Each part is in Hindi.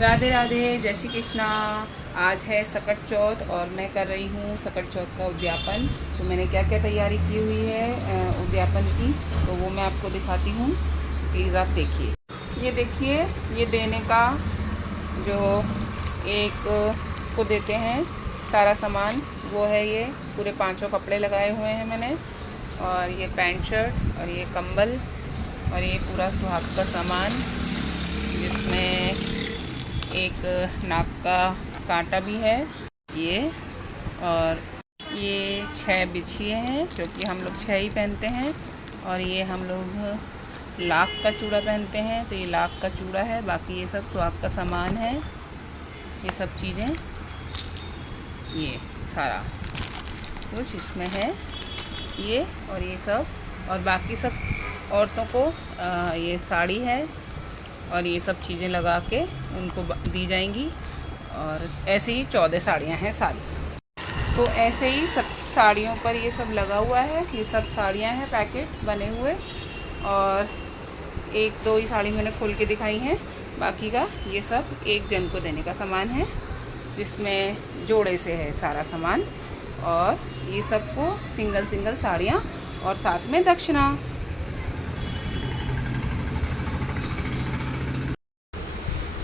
राधे राधे, जय श्री कृष्णा। आज है सकट चौथ और मैं कर रही हूँ सकट चौथ का उद्यापन। तो मैंने क्या क्या तैयारी की हुई है उद्यापन की, तो वो मैं आपको दिखाती हूँ। प्लीज़ आप देखिए। ये देखिए, ये देने का जो एक को देते हैं सारा सामान, वो है ये पूरे 5 कपड़े लगाए हुए हैं मैंने, और ये पैंट शर्ट और ये कंबल और ये पूरा सुहाग का सामान, जिसमें एक नाक का कांटा भी है ये, और ये 6 बिछिए हैं जो कि हम लोग 6 ही पहनते हैं, और ये हम लोग लाख का चूड़ा पहनते हैं, तो ये लाख का चूड़ा है। बाकी ये सब सुहाग का सामान है, ये सब चीज़ें, ये सारा कुछ इसमें है ये, और ये सब, और बाकी सब औरतों को ये साड़ी है और ये सब चीज़ें लगा के उनको दी जाएंगी। और ऐसे ही 14 साड़ियाँ हैं सारी। तो ऐसे ही सब साड़ियों पर ये सब लगा हुआ है, ये सब साड़ियाँ हैं पैकेट बने हुए, और 1-2 ही साड़ी मैंने खोल के दिखाई हैं। बाकी का ये सब एक जन को देने का सामान है, जिसमें जोड़े से है सारा सामान, और ये सबको सिंगल साड़ियाँ और साथ में दक्षिणा।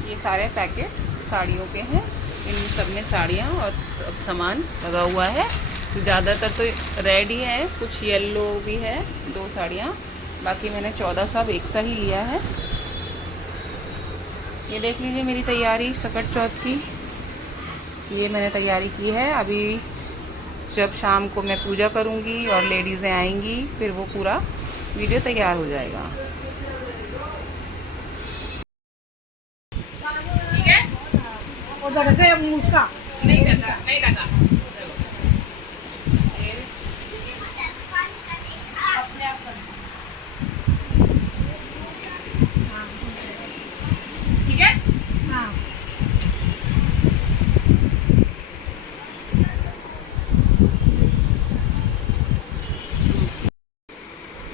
ये सारे पैकेट साड़ियों के हैं, इन सब में साड़ियाँ और सब सामान लगा हुआ है। ज़्यादातर तो रेड ही है, कुछ येलो भी है, 2 साड़ियाँ। बाकी मैंने 14 सब एक सा ही लिया है। ये देख लीजिए मेरी तैयारी सकट चौथ की, ये मैंने तैयारी की है। अभी जब शाम को मैं पूजा करूँगी और लेडीज़ें आएंगी, फिर वो पूरा वीडियो तैयार हो जाएगा। नहीं लगा, नहीं लगा। ठीक है, हाँ।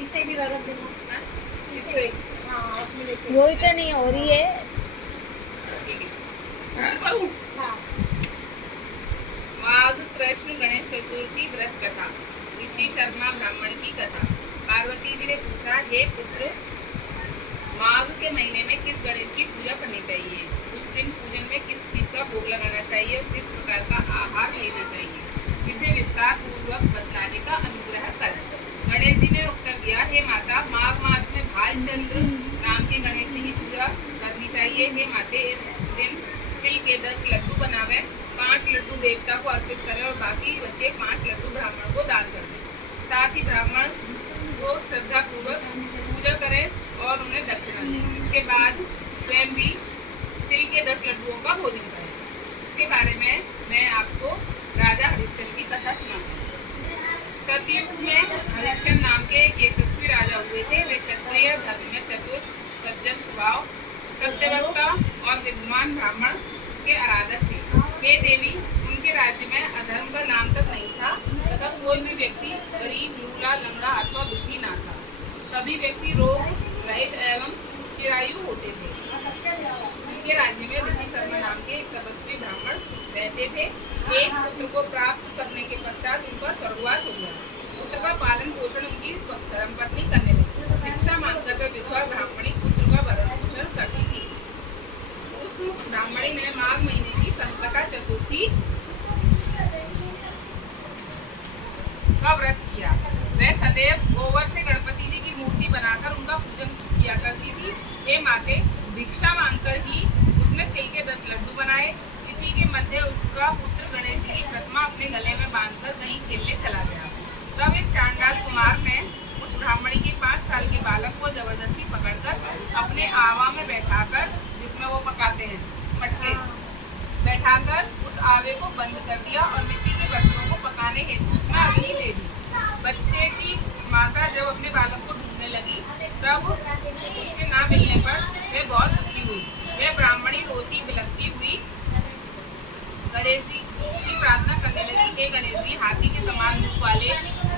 इससे भी रख देना, इससे वही तो नहीं हो रही है। माघ कृष्ण गणेश चतुर्थी व्रत कथा। ऋषि शर्मा ब्राह्मण की कथा। पार्वती जी ने पूछा, हे पुत्र, माघ के महीने में किस गणेश की पूजा करनी चाहिए? उस दिन पूजन में किस चीज का भोग लगाना चाहिए और किस प्रकार का आहार लेना चाहिए? इसे विस्तार पूर्वक बतलाने का अनुग्रह कर। गणेश जी ने उत्तर दिया, हे माता, माघ मास में भालचंद्र नाम के गणेश जी की पूजा करनी चाहिए। हे माते, इस दिन तिल के 10 लड्डू बनावे, 5 लड्डू देवता को अर्पित करें और बाकी बचे 5 लड्डू ब्राह्मण को दान कर दें। साथ ही ब्राह्मण को श्रद्धा पूर्वक पूजा करें और उन्हें दक्षिणा दें। इसके बाद स्वयं भी तिल के 10 लड्डुओं का भोजन करें। इसके बारे में मैं आपको राजा हरिश्चंद्र की कथा सुनाऊंगी। सतयुग में हरिश्चंद्र नाम के एक यशस्वी राजा हुए थे। वे क्षत्रिय धर्म में चतुर, सज्जन स्वभाव, सत्यवक्ता और विद्वान ब्राह्मण के आराधक थे। हे देवी, उनके राज्य में अधर्म का नाम तक नहीं था तथा कोई भी व्यक्ति गरीब, लूला, लंगड़ा अथवा दुखी ना था। सभी व्यक्ति रोग रहित एवं चिरायु होते थे। उनके राज्य में ऋषि शर्मा नाम के एक तपस्वी ब्राह्मण रहते थे। एक पुत्र को प्राप्त करने के पश्चात उनका स्वर्गवास हो गया। पुत्र का पालन पोषण उनकी धर्मपत्नी करने लगी। भिक्षा मांगकर वे विधवा ब्राह्मणी पुत्र का भरण पोषण करती थी। उस ब्राह्मणी ने माघ महीने की संकटा चतुर्थी का व्रत किया। वह सदैव गोबर से गणपति जी की मूर्ति बनाकर उनका पूजन किया करती थी। हे माते, भिक्षा मांगकर ही उसने तिल के 10 लड्डू बनाए। इसी के मध्य उसका पुत्र गणेश जी की प्रतिमा अपने गले में बांधकर कहीं खेलने चला गया। तब एक चांडाल कुमार ने उस ब्राह्मणी के 5 साल के बालक को जबरदस्ती पकड़कर अपने आवा में बैठाकर, जिसमें वो पकाते हैं मटके, बैठाकर उस आवे को बंद कर दिया और मिट्टी के बर्तनों को पकाने हेतु उसमें अग्नि दे दी। बच्चे की माता जब अपने बालक को ढूंढने लगी, तब उसके ना मिलने पर वह बहुत दुखी हुई। वह ब्राह्मणी रोती बिलखती हुई गणेश जी की प्रार्थना करने लगी, हे गणेश जी, हाथी के समान मुख वाले,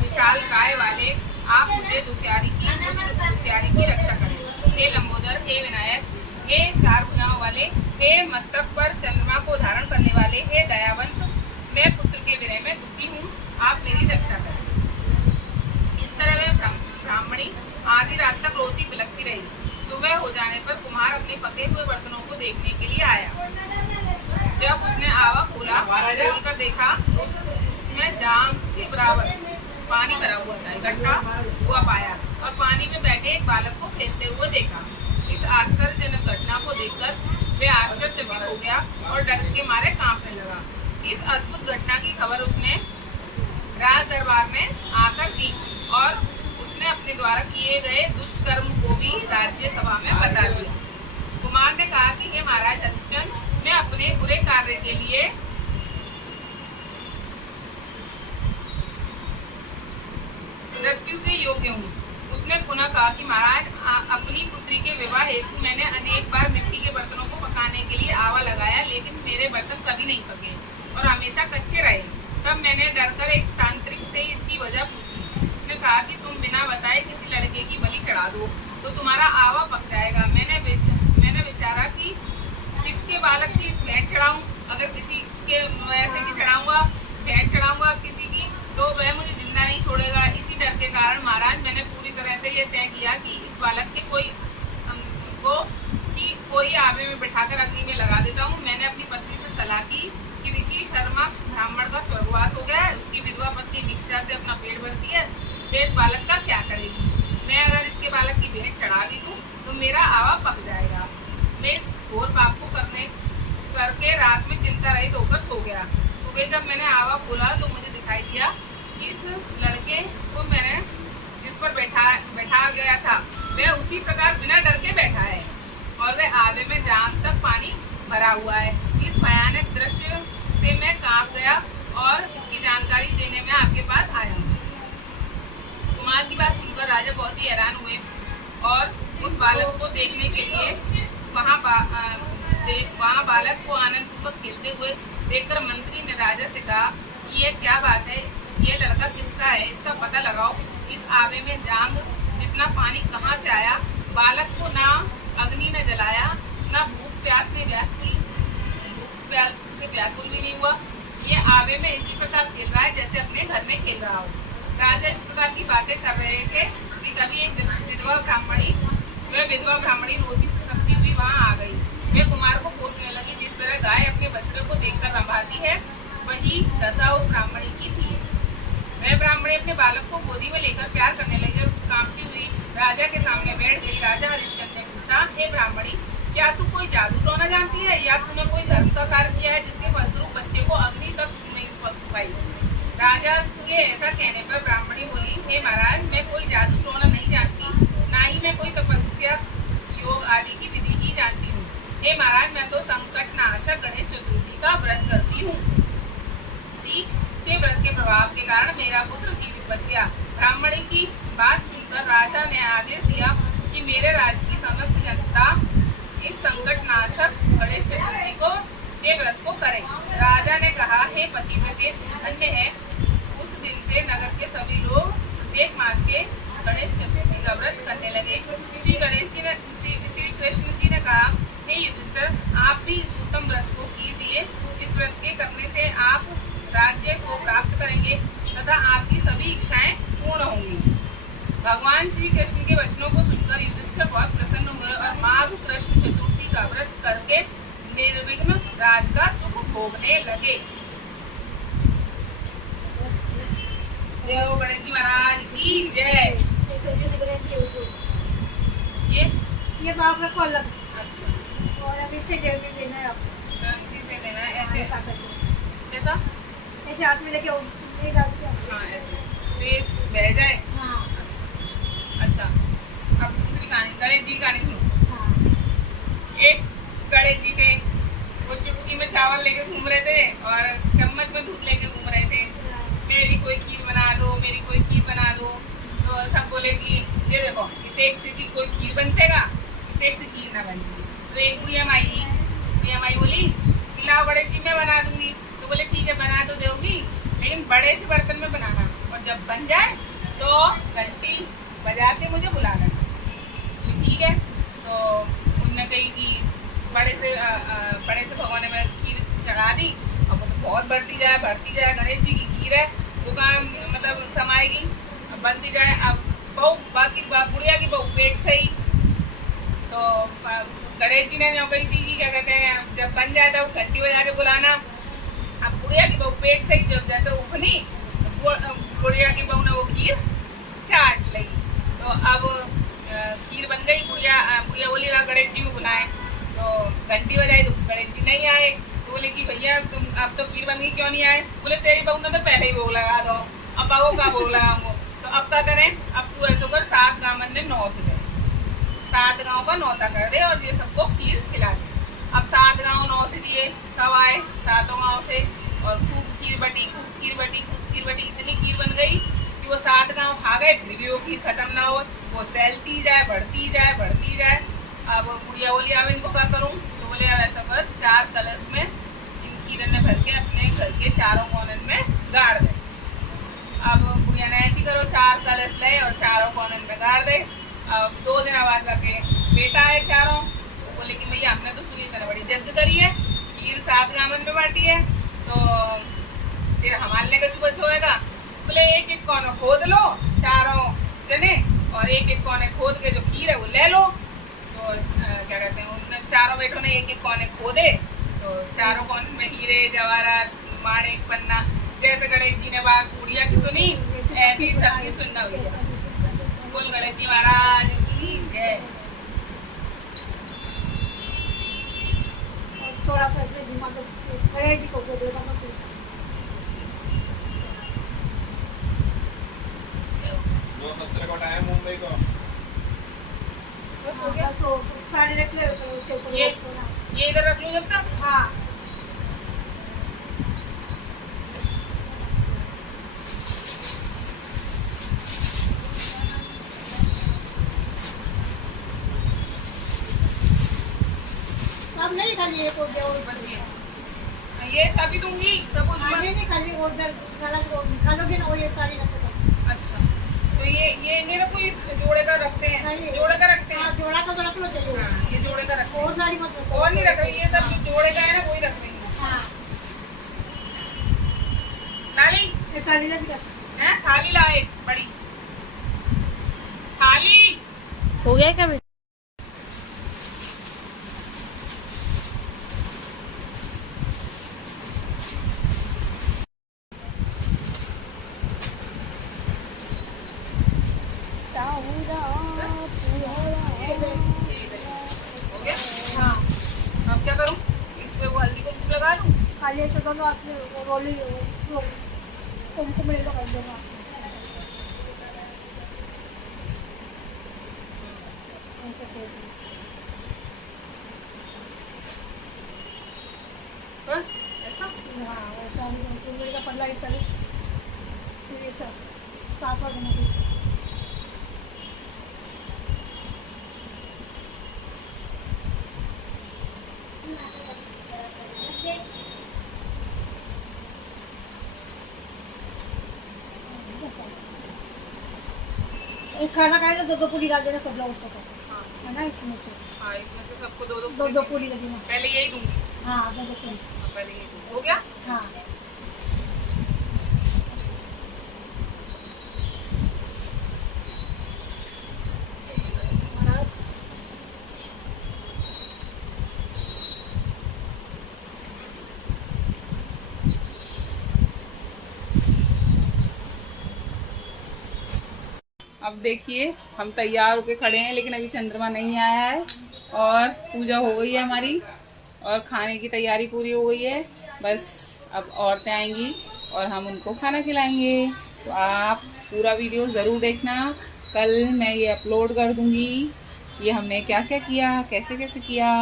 विशाल काय वाले, आप मुझे दुखियारी की रक्षा करें। हे लंबोदर, हे विनायक, हे चार भुजाओं वाले, हे मस्तक पर चंद्रमा को धारण करने वाले, हे दयावंत, मैं पुत्र के विरह में दुखी हूँ, आप मेरी रक्षा करें। इस तरह वह ब्राह्मणी आधी रात तक रोती बिलखती रही। सुबह हो जाने पर कुम्हार अपने पके हुए बर्तनों को देखने के लिए आया। जब उसने आवा खोला, खोलकर देखा तो उसमें जांग के बराबर पानी भरा हुआ था, इकट्ठा हुआ पाया और पानी में बैठे एक बालक को खेलते हुए देखा। इस आश्चर्यजनक घटना को देखकर वे आश्चर्यचकित हो गया और डर के मारे कांपने लगा। इस अद्भुत घटना की खबर उसने राज दरबार में आकर की और उसने अपने द्वारा किए गए दुष्कर्म को भी राज्य सभा में बता दिया। कुमार ने कहा कि हे महाराज हरिश्चंद्र, मैं अपने बुरे कार्य के लिए मृत्यु के योग्य हूँ। उसने पुनः कहा कि महाराज, अपनी पुत्री के विवाह हेतु मैंने अनेक बार मिट्टी के बर्तनों को पकाने के लिए आवा लगाया, लेकिन मेरे बर्तन कभी नहीं पके और हमेशा कच्चे रहे। तब मैंने डरकर एक तांत्रिक से इसकी वजह पूछी। उसने कहा कि तुम बिना बताए किसी लड़के की बलि चढ़ा दो तो तुम्हारा आवा पक जाएगा। मैंने विचारा कि किसके बालक की भेंट चढ़ाऊं। अगर किसी के ऐसे की चढ़ाऊंगा, भेंट चढ़ाऊंगा किसी की, तो वह मुझे जिंदा नहीं छोड़ेगा। इसी डर के कारण महाराज मैंने पूरी तरह से ये तय किया कि इस बालक के कोई आवे में बैठाकर अग्नि में लगा देता हूँ। मैंने अपनी पत्नी से सलाह की कि ऋषि शर्मा ब्राह्मण का स्वर्गवास हो गया है, उसकी विधवा पत्नी भिक्षा से अपना पेट भरती है, वे इस बालक का क्या करेगी। मैं अगर इसके बालक की भेंट चढ़ा भी दूँ तो मेरा आवा पक जाएगा। मैं इस घोर पाप को करके रात में चिंता रहित होकर सो गया। सुबह जब मैंने आवा खोला तो मुझे दिखाई दिया कि इस लड़के को मैंने जिस पर बैठा गया था वह उसी प्रकार बिना डर के बैठा है और वह आधे में जांघ तक पानी भरा हुआ है। इस भयानक दृश्य से मैं कांप गया और इसकी जानकारी देने में आपके पास आया हूँ। कुमार की बात सुनकर राजा बहुत ही हैरान हुए और उस बालक को देखने के लिए वहाँ बालक को आनंद पूर्वक खेलते हुए देखकर मंत्री ने राजा से कहा कि यह क्या बात है, ये लड़का किसका है, इसका पता लगाओ। इस आवे में जांग जितना पानी कहाँ से आया। बालक को ना अग्नि ने जलाया, ना भूख प्यास से व्याकुल भी नहीं हुआ। ये आवे में इसी प्रकार खेल रहा है जैसे अपने घर में खेल रहा हो। राजा इस प्रकार की बातें कर रहे थे कि तभी एक विधवा ब्राह्मणी रोती से सकती हुई वहां आ गई। वे कुमार को कोसने लगी। जिस तरह गाय अपने बछड़े को देखकर रंभाती है, वही दशा उस ब्राह्मणी की थी। वह ब्राह्मणी अपने बालक को गोदी में लेकर प्यार करने लगी। कांपती हुई राजा के सामने बैठ गई। राजा हरिश्चंद्र ने पूछा, हे ब्राह्मणी, क्या तू कोई जादू टोना जानती है या तूने कोई धर्म का कार्य किया है जिसके फलस्वरूप बच्चे को अग्नि तक छू नहीं पाई। राजा के ऐसा कहने पर ब्राह्मणी बोली, हे महाराज, मैं कोई जादू टोना नहीं जानती, ना ही मैं कोई तपस्या योग आदि की विधि ही जानती हूँ। हे महाराज, मैं तो संकट नाशक गणेश चतुर्थी का व्रत करती हूँ। इसी के व्रत के प्रभाव के कारण मेरा पुत्र जीवित बच गया। ब्राह्मणी की बात सुनकर राजा ने आदेश दिया कि मेरे राज्य की समस्त जनता इस संकट नाशक गणेश चतुर्थी के व्रत को करे। राजा ने कहा, हे पतिव्रते, धन्य है। उस दिन से नगर के सभी लोग प्रत्येक मास के गणेश चतुर्थी का व्रत करने लगे। श्री कृष्ण जी ने कहा, हे युधिष्ठिर, आप भी इस उत्तम व्रत को कीजिए। इस व्रत के करने से आप राज्य को प्राप्त करेंगे तथा आपकी सभी इच्छाएं पूर्ण होंगी। भगवान श्री कृष्ण के वचनों को सुनकर युधिष्ठिर बहुत प्रसन्न हुए और माघ कृष्ण चतुर्थी का व्रत करके निर्विघ्न राज का सुख भोगने लगे। जय हो गणेश जी महाराज की जय। ये बाप का कॉल लग। अच्छा, और अभी से देना है आपको। इसी से देना है। ऐसे कैसा? ऐसे हाथ में लेके हाँ, ऐसे तो ये बह जाए। हाँ। अच्छा, अब दूसरी कहानी, गणेश जी की कहानी सुनो। हाँ। एक गणेश जी थे, वो चुटकी में चावल लेके घूम रहे थे और चम्मच में दूध लेके घूम रहे थे। मेरी कोई खीर बना दो, मेरी कोई खीर बना दो। तो सब बोले कि ये देखो, इतेक से की कोई खीर बनतेगा, इतेक से खीर ना बनती। तो एक बुढ़िया माई बोली कि लाओ गणेश जी मैं बना दूंगी। तो बोले ठीक है, बना तो दोगी, लेकिन बड़े से बर्तन में बनाना, और जब बन जाए तो घंटी बजा के मुझे बुला लेना। ठीक है। तो ने कही कि बड़े से भगवान में खीर चढ़ा दी, अब वो तो बहुत बढ़ती जाए। गणेश जी की खीर है, वो कहाँ मतलब समाएगी, अब बनती जाए। अब बहू बाकी बुढ़िया की बहू पेट सही, तो गणेश जी ने जो कही थी कि क्या कहते हैं, जब बन जाए तो घंटी बजा के बुलाना। अब बुढ़िया की बहू पेट सही, जब जैसे उफनी बुढ़िया की बहू ने वो खीर चाट ली। तो अब खीर बन गई। बुढ़िया बोली गणेश जी को बुलाए, तो घंटी बजाई तो गणेश जी नहीं आए। तो बोले कि भैया तुम अब तो खीर बन गई, क्यों नहीं आए? बोले तेरी बहू ने तो पहले ही भोग लगा दो, अब बाबू का भोग लगाऊंगो। तो अब क्या करें, अब तू ऐसा कर 7 गाँव ने नौत दे, 7 गाँव का नौता कर दे और ये सबको खीर खिला दे। अब 7 गाँव नौत दिए, सब आए 7 गाँव से, और खूब खीर बटी, इतनी खीर बन गई कि वो 7 गाँव खा गए, फिर भी वो खीर खत्म ना हो, वो सैलती जाए, बढ़ती जाए। अब बुढ़िया बोली अब इनको क्या करूँ? तो बोले अब ऐसा कर 4 कलश में इन खीरन ने भर के अपने घर के चारों कोनन में गाड़ दे। अब बुढ़िया ने ऐसी करो 4 कलश ले और चारों कोनन में गाड़ दे। अब 2 दिन बाद जाके बेटा है चारों, तो बोले कि भैया हमने तो सुनी तरह बड़ी जग करी है, खीर 7 गामन में बांटी है, तो फिर हमारे का चुप होएगा। बोले एक कोना खोद लो चारों जने, और एक कोने खोद के जो खीर है वो ले लो। तो क्या कहते हैं, उन चारों बेटों ने एक कोने खोदे, तो चारों कोने में हीरे जवाहरात माणिक पन्ना, जैसे गणेश जी ने बात बुढ़िया की सुनी ऐसी सबकी सुनना हुई। बोल गणेश जी महाराज की जय। थोड़ा सा गणेश जी को बोलेगा मत। 9:17 का टाइम मुंबई का। बस हो गया, तो साड़ी रख ले उसके ऊपर। ये इधर रख लो जब तक। हाँ अब नहीं खाली एक हो गया, बस ये सभी दूंगी, सब कुछ खाने नहीं खाली वो उधर खा लोगे ना, वो ये साड़ी रख दो। अच्छा, तो ये नहीं रखो, ये जोड़े का रखते हैं, जोड़े का रखते हैं। हाँ जोड़ा का तो रख लो, चाहिए हाँ, ये जोड़े का रखते हैं, और साड़ी मत रखो। और नहीं रख रही, ये सब जो जोड़े का है ना वही रख रही हूँ। हाँ थाली ये साड़ी रख दो। है, थाली ला एक बड़ी थाली। हो गया क्या? हो गया। हाँ अब क्या करूँ, इसमें वो हल्दी को फूक लगा दूँ। खाली ऐसे दोनों हाथ में वो रोली कुमकुम ले लो कर देना। ऐसे छोड़ दो। बस ऐसा। हाँ वैसा चुनरी का पल्ला इस तरह, फिर ये सब साफ और बना दो। खाना खाए तो 2 पूरी डाल देना, सब लोग उसको हाँ है ना, इसमें से हाँ, इसमें से सबको 2-2 2 पूरी लगेगा। पहले यही दूंगी। हाँ 2 पूरी। हाँ, पहले यही दूंगी। हो गया। हाँ अब देखिए हम तैयार होके खड़े हैं, लेकिन अभी चंद्रमा नहीं आया है, और पूजा हो गई है हमारी, और खाने की तैयारी पूरी हो गई है। बस अब औरतें आएंगी और हम उनको खाना खिलाएंगे। तो आप पूरा वीडियो ज़रूर देखना, कल मैं ये अपलोड कर दूंगी कि हमने क्या क्या किया, कैसे कैसे किया।